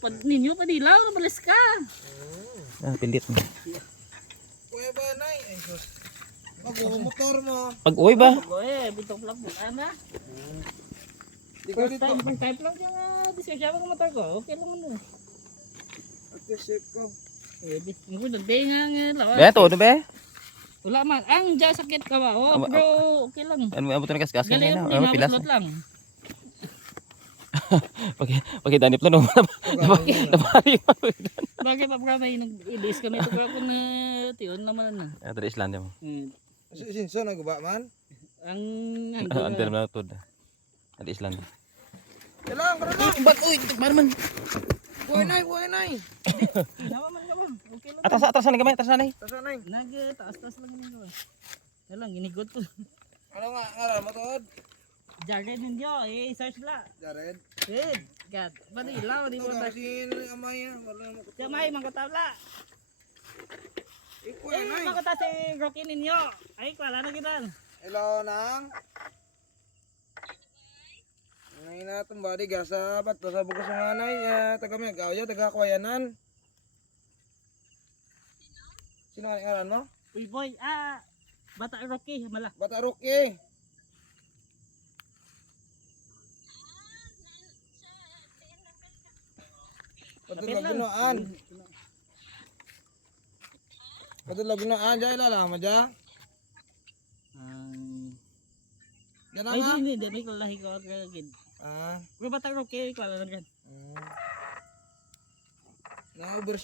pad ninyo padilaw na balis ka. Pindit mo. Kuya ba nay? Ay sus. Motor mo. Pag-uwi ba? Oy, bitong vlog mo ana. Di ka First dito. time pang type lang yung diskusya ng motor ko. Okay lang ano. Okay, safe ko. Eh, mo dun be nga lawas. Be, to, be? Wala man. Ang dyan sakit ka ba? Oh, bro, okay lang. Ano mo abot na kaskas Galing ngayon? mo Ano pilas? din, lang. Pag danip na no. Napari pa. Bagay pa bro, may nag-ilis kami ito ko na tiyon naman na. Ito Islandia mo. Sinso nagba man? Ang Antel na to. Ito Islandia. Kailangan ka na. Ba't uy, tukmar man. Buhay nay. Nawa man ka man. Okay lang. Atras na gamay, atras na. Tasa nay. Nag-taas-taas lang yun ko. Nalang, ginigot ko. Ano nga, ngaran mo tod? Jared ninyo, search la. Jared. Sid, God. Manila, di Ito mo ka ba? kasi amay wala mo. Jamay, mangkatawla. Kuya nay. Mangkata si Rocky ninyo. Ay, wala na kita. Hello nang. Nay na tumbadi gasa bat sa bukas ng nanay taga may gawyo taga Kawayanan. Sino ang ngaran mo? Uy boy, Bata Rocky, mala. Bata Rocky. Patulagunaan. Patulagunaan dyan ilalama dyan. Ganang Ay, nga. hindi, may kalahi ko agad. Ah. Pero Bata Rocky, wala na gan. Na-overshoot